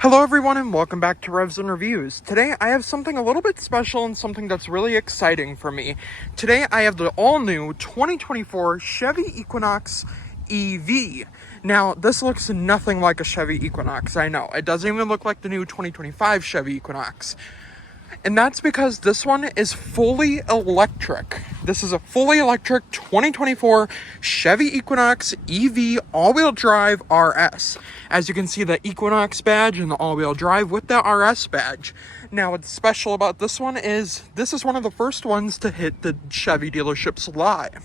Hello everyone and welcome back to Revs and Reviews. Today I have something a little bit special and something that's really exciting for me. Today I have the all-new 2024 Chevy Equinox EV. Now this looks nothing like a Chevy Equinox, I know. It doesn't even look like the new 2025 Chevy Equinox. And that's because this one is fully electric. This is a fully electric 2024 Chevy Equinox EV all-wheel drive RS. As you can see, the Equinox badge and the all-wheel drive with the RS badge. Now, what's special about this one is this is one of the first ones to hit the Chevy dealerships live.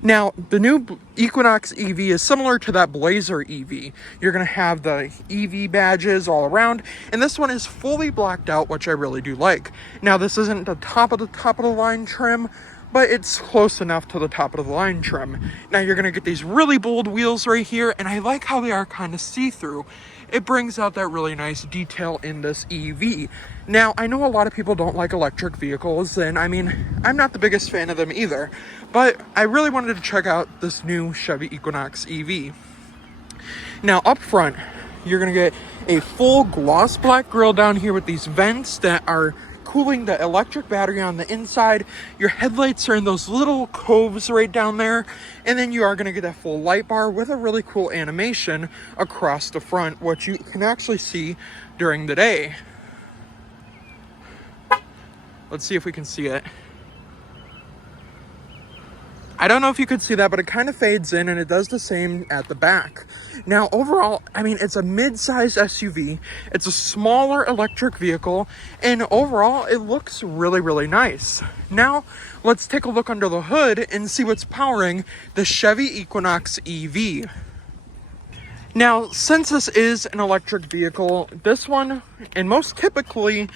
Now, the new Equinox EV is similar to that Blazer EV. You're going to have the EV badges all around, and this one is fully blacked out, which I really do like. Now, this isn't the top of the line trim, but it's close enough to the top of the line trim. Now, you're going to get these really bold wheels right here, and I like how they are kind of see-through. It brings out that really nice detail in this EV. Now, I know a lot of people don't like electric vehicles, and I mean, I'm not the biggest fan of them either, but I really wanted to check out this new Chevy Equinox EV. Now, up front, you're gonna get a full gloss black grille down here with these vents that are cooling the electric battery on the inside. Your headlights are in those little coves right down there, and then you are going to get a full light bar with a really cool animation across the front, which you can actually see during the day. Let's see if we can see it. I don't know if you could see that, but it kind of fades in, and it does the same at the back. Now, overall, I mean, it's a mid-sized SUV. It's a smaller electric vehicle, and overall, it looks really, really nice. Now, let's take a look under the hood and see what's powering the Chevy Equinox EV. Now, since this is an electric vehicle, this one, and most typically,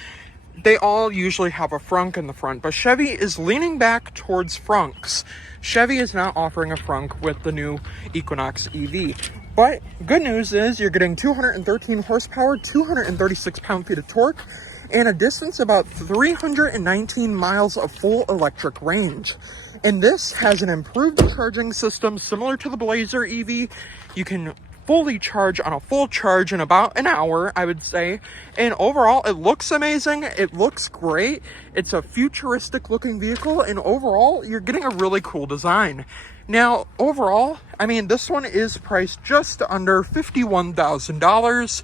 they all usually have a frunk in the front, but Chevy is leaning back towards frunks. Chevy is not offering a frunk with the new Equinox EV. But good news is you're getting 213 horsepower, 236 pound-feet of torque, and a distance about 319 miles of full electric range. And this has an improved charging system similar to the Blazer EV. You can fully charge on a full charge in about an hour, I would say. And overall, it looks amazing. It looks great. It's a futuristic looking vehicle, and overall, you're getting a really cool design. Now, overall, I mean, this one is priced just under $51,000.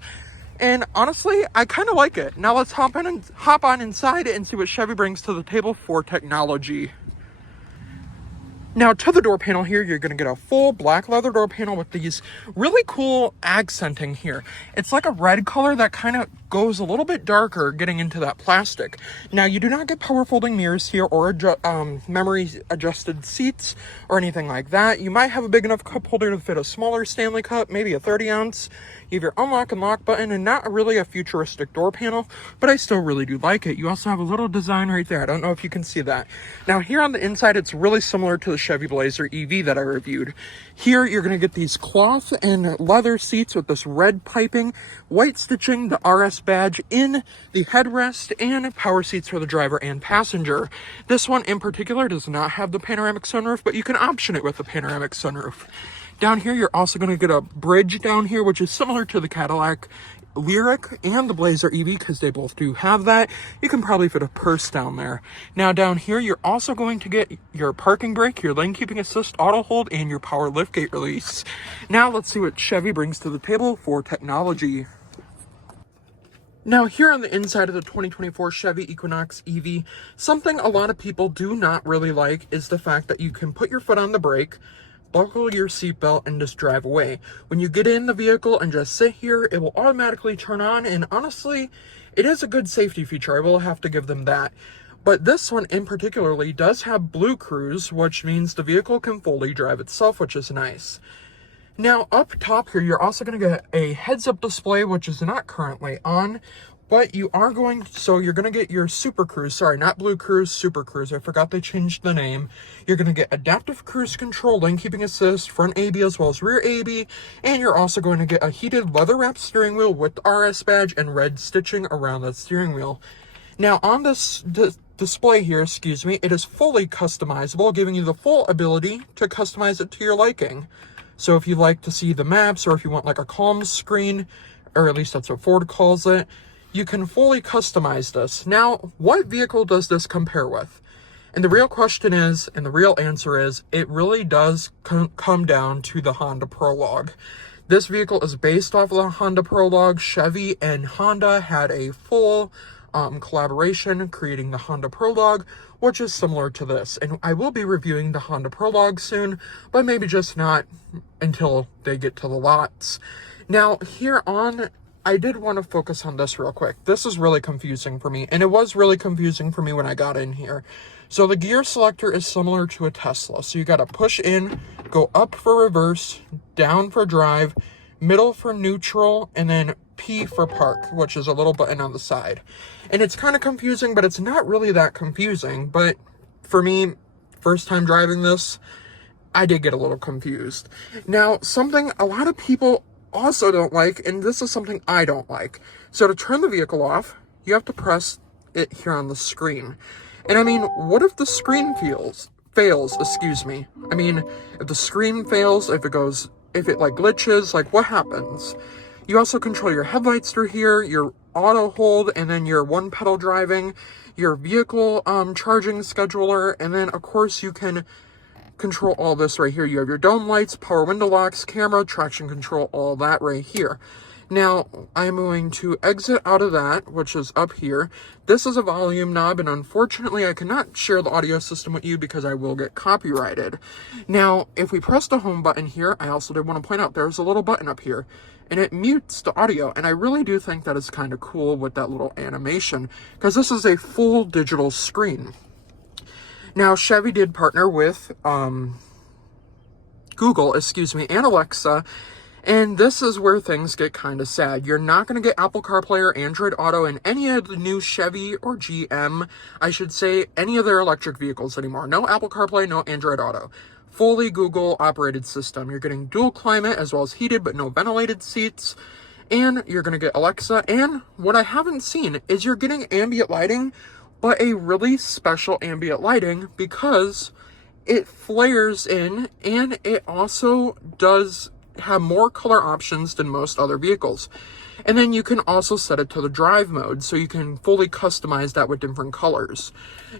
And honestly, I kind of like it. Now let's hop on inside and see what Chevy brings to the table for technology. Now, to the door panel here, you're going to get a full black leather door panel with these really cool accenting here. It's like a red color that kind of goes a little bit darker getting into that plastic. Now, you do not get power folding mirrors here or memory adjusted seats or anything like that. You might have a big enough cup holder to fit a smaller Stanley cup, maybe a 30 ounce. You have your unlock and lock button, and not really a futuristic door panel, but I still really do like it. You also have a little design right there. I don't know if you can see that. Now, here on the inside, it's really similar to the Chevy Blazer EV that I reviewed. Here, you're going to get these cloth and leather seats with this red piping, white stitching, the RS badge in the headrest, and power seats for the driver and passenger. This one in particular does not have the panoramic sunroof, but you can option it with the panoramic sunroof. Down here, you're also going to get a bridge down here, which is similar to the Cadillac Lyric and the Blazer EV, because they both do have that. You can probably fit a purse down there. Now, down here, you're also going to get your parking brake, your lane keeping assist, auto hold, and your power liftgate release. Now, let's see what Chevy brings to the table for technology. Now, here on the inside of the 2024 Chevy Equinox EV, something a lot of people do not really like is the fact that you can put your foot on the brake, buckle your seatbelt, and just drive away. When you get in the vehicle and just sit here, it will automatically turn on, and honestly, it is a good safety feature. I will have to give them that. But this one in particularly does have Blue Cruise, which means the vehicle can fully drive itself, which is nice. Now, up top here, you're also going to get a heads-up display, which is not currently on, but you're going to get your Super Cruise, sorry, not Blue Cruise, Super Cruise. I forgot they changed the name. You're going to get adaptive cruise control, lane keeping assist, front AB as well as rear AB, and you're also going to get a heated leather-wrapped steering wheel with the RS badge and red stitching around that steering wheel. Now, on this display here, it is fully customizable, giving you the full ability to customize it to your liking. So if you like to see the maps, or if you want like a calm screen, or at least that's what Ford calls it. You can fully customize this. Now, what vehicle does this compare with? And the real question is, and the real answer is, it really does come down to the Honda Prologue. This vehicle is based off of the Honda Prologue. Chevy and Honda had a full collaboration creating the Honda Prologue, which is similar to this. And I will be reviewing the Honda Prologue soon, but maybe just not until they get to the lots. Now, here on, I did want to focus on this real quick. This is really confusing for me, and it was really confusing for me when I got in here. So the gear selector is similar to a Tesla. So you got to push in, go up for reverse, down for drive, middle for neutral, and then P for park, which is a little button on the side. And it's kind of confusing, but it's not really that confusing. But for me, first time driving this, I did get a little confused. Now, something a lot of people also don't like, and this is something I don't like. So to turn the vehicle off, you have to press it here on the screen. And I mean, what if the screen fails, excuse me. I mean, if the screen fails, if it like glitches, like what happens? You also control your headlights through here, your auto hold, and then your one pedal driving, your vehicle charging scheduler, and then of course you can control all this right here. You have your dome lights, power window locks, camera, traction control, all that right here. Now, I'm going to exit out of that, which is up here. This is a volume knob, and unfortunately, I cannot share the audio system with you because I will get copyrighted. Now, if we press the home button here, I also did want to point out there's a little button up here, and it mutes the audio, and I really do think that is kind of cool with that little animation, because this is a full digital screen. Now, Chevy did partner with Google, and Alexa, and this is where things get kind of sad. You're not going to get Apple CarPlay or Android Auto in any of the new Chevy or GM, I should say, any of their electric vehicles anymore. No Apple CarPlay, no Android Auto. Fully Google operated system. You're getting dual climate as well as heated but no ventilated seats. And you're going to get Alexa. And what I haven't seen is you're getting ambient lighting, but a really special ambient lighting because it flares in and it also does have more color options than most other vehicles. And then you can also set it to the drive mode, so you can fully customize that with different colors.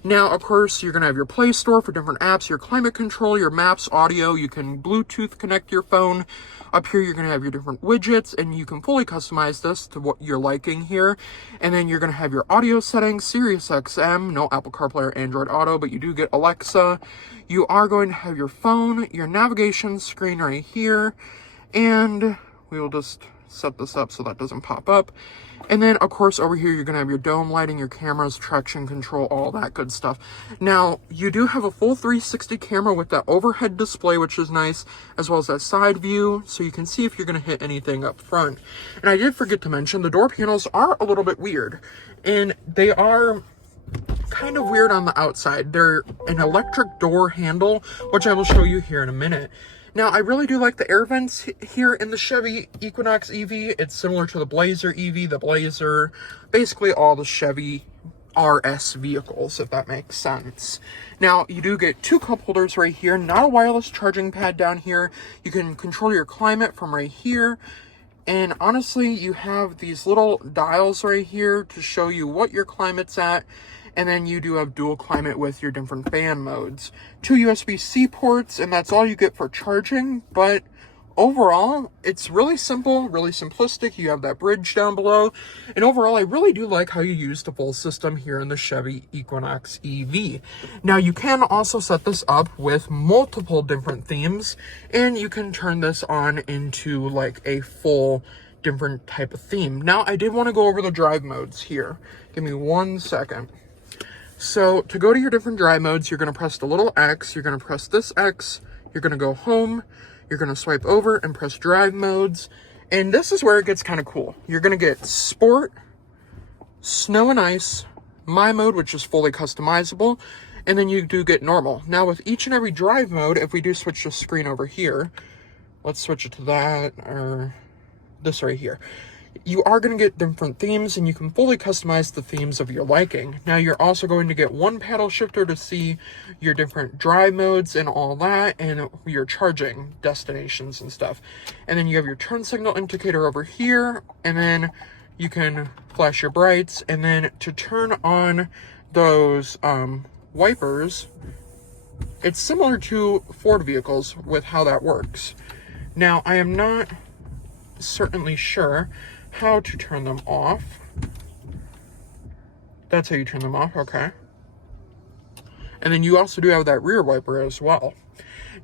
Now, of course, you're going to have your Play Store for different apps, your climate control, your maps, audio. You can Bluetooth connect your phone. Up here, you're going to have your different widgets, and you can fully customize this to what you're liking here. And then you're going to have your audio settings, Sirius XM, no Apple CarPlay or Android Auto, but you do get Alexa. You are going to have your phone, your navigation screen right here, and we will just set this up so that doesn't pop up. And then, of course, over here, you're going to have your dome lighting, your cameras, traction control, all that good stuff. Now, you do have a full 360 camera with that overhead display, which is nice, as well as that side view, so you can see if you're going to hit anything up front. And I did forget to mention, the door panels are a little bit weird, and they are kind of weird on the outside. They're an electric door handle, which I will show you here in a minute. Now, I really do like the air vents here in the Chevy Equinox EV. It's similar to the Blazer EV, the Blazer, basically all the Chevy RS vehicles, if that makes sense. Now, you do get two cup holders right here, not a wireless charging pad down here. You can control your climate from right here. And honestly, you have these little dials right here to show you what your climate's at. And then you do have dual climate with your different fan modes. 2 USB-C ports, and that's all you get for charging. But overall, it's really simple, really simplistic. You have that bridge down below. And overall, I really do like how you use the full system here in the Chevy Equinox EV. Now, you can also set this up with multiple different themes. And you can turn this on into like a full different type of theme. Now, I did want to go over the drive modes here. Give me 1 second. So to go to your different drive modes, you're going to press the little X, you're going to press this X, you're going to go home, you're going to swipe over and press drive modes. And this is where it gets kind of cool. You're going to get sport, snow and ice, my mode, which is fully customizable, and then you do get normal. Now with each and every drive mode, if we do switch the screen over here, let's switch it to that, or this right here. you are going to get different themes, and you can fully customize the themes of your liking. Now, you're also going to get one paddle shifter to see your different drive modes and all that, and your charging destinations and stuff. And then you have your turn signal indicator over here, and then you can flash your brights. And then to turn on those wipers, it's similar to Ford vehicles with how that works. Now, I am not certainly sure how to turn them off. That's how you turn them off, okay. And then you also do have that rear wiper as well.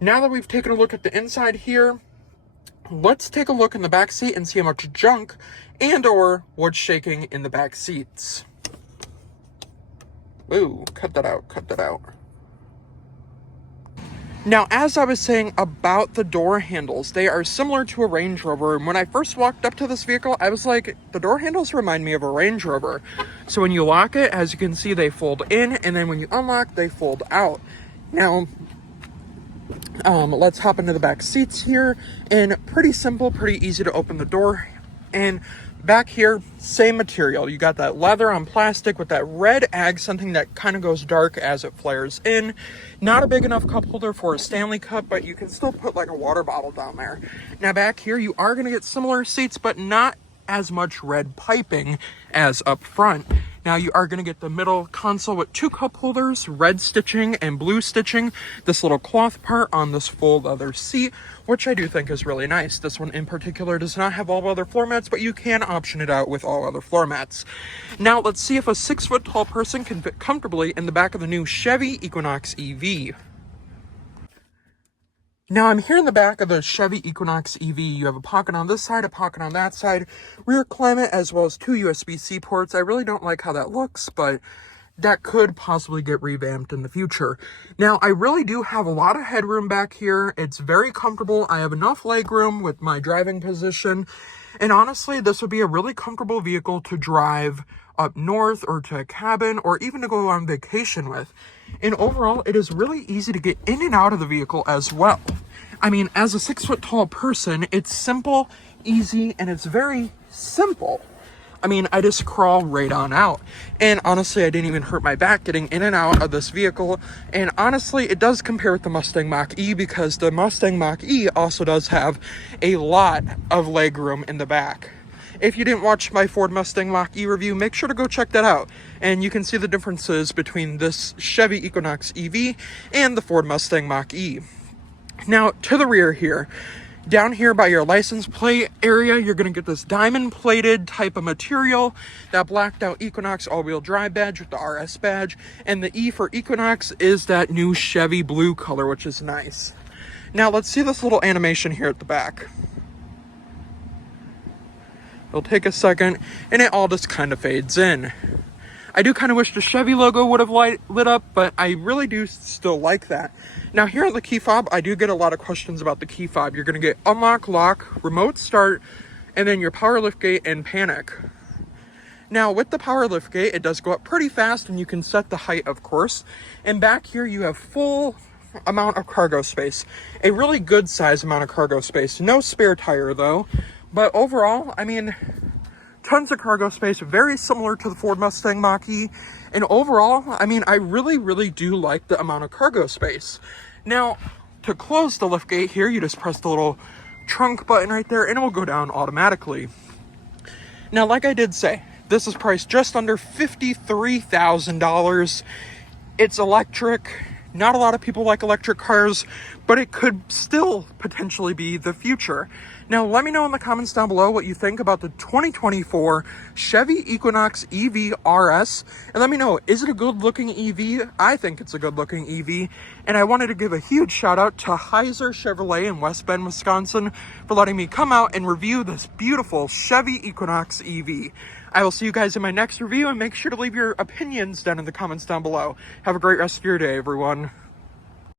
Now that we've taken a look at the inside here, let's take a look in the back seat and see how much junk and or what's shaking in the back seats. Ooh, cut that out, cut that out. Now, as I was saying about the door handles, they are similar to a Range Rover. And when I first walked up to this vehicle, I was like, the door handles remind me of a Range Rover. So when you lock it, as you can see, they fold in, and then when you unlock, they fold out. Now, let's hop into the back seats here. And pretty simple, pretty easy to open the door. And back here, same material. You got that leather on plastic with that red accenting that kind of goes dark as it flares in. Not a big enough cup holder for a Stanley Cup, but you can still put like a water bottle down there. Now back here, you are going to get similar seats, but not as much red piping as up front. Now you are going to get the middle console with 2 cup holders, red stitching and blue stitching, this little cloth part on this full leather seat, which I do think is really nice. This one in particular does not have all other floor mats, but you can option it out with all other floor mats. Now let's see if a 6-foot tall person can fit comfortably in the back of the new Chevy Equinox EV. Now I'm here in the back of the Chevy Equinox EV. You have a pocket on this side, a pocket on that side, rear climate, as well as 2 USB-C ports. I really don't like how that looks, but that could possibly get revamped in the future. Now, I really do have a lot of headroom back here. It's very comfortable. I have enough leg room with my driving position. And honestly, this would be a really comfortable vehicle to drive up north or to a cabin or even to go on vacation with. And overall, it is really easy to get in and out of the vehicle as well. I mean, as a 6-foot tall person, it's simple, easy, and it's very simple. I mean, I just crawl right on out. And honestly, I didn't even hurt my back getting in and out of this vehicle. And honestly, it does compare with the Mustang Mach-E because the Mustang Mach-E also does have a lot of leg room in the back. If you didn't watch my Ford Mustang Mach-E review, make sure to go check that out. And you can see the differences between this Chevy Equinox EV and the Ford Mustang Mach-E. Now, to the rear here. Down here by your license plate area, you're going to get this diamond-plated type of material. That blacked-out Equinox all-wheel drive badge with the RS badge. And the E for Equinox is that new Chevy blue color, which is nice. Now, let's see this little animation here at the back. It'll take a second, and it all just kind of fades in. I do kind of wish the Chevy logo would have lit up, but I really do still like that. Now here on the key fob, I do get a lot of questions about the key fob. You're going to get unlock, lock, remote start, and then your power liftgate and panic. Now with the power liftgate, it does go up pretty fast, and you can set the height, of course. And back here, you have full amount of cargo space. A really good size amount of cargo space. No spare tire though. But overall, I mean, tons of cargo space, very similar to the Ford Mustang Mach-E. And overall, I mean, I really, really do like the amount of cargo space. Now, to close the liftgate here, you just press the little trunk button right there, and it will go down automatically. Now, like I did say, this is priced just under $53,000. It's electric. Not a lot of people like electric cars, but it could still potentially be the future. Now, let me know in the comments down below what you think about the 2024 Chevy Equinox EV RS. And let me know, is it a good-looking EV? I think it's a good-looking EV. And I wanted to give a huge shout-out to Heiser Chevrolet in West Bend, Wisconsin for letting me come out and review this beautiful Chevy Equinox EV. I will see you guys in my next review, and make sure to leave your opinions down in the comments down below. Have a great rest of your day, everyone.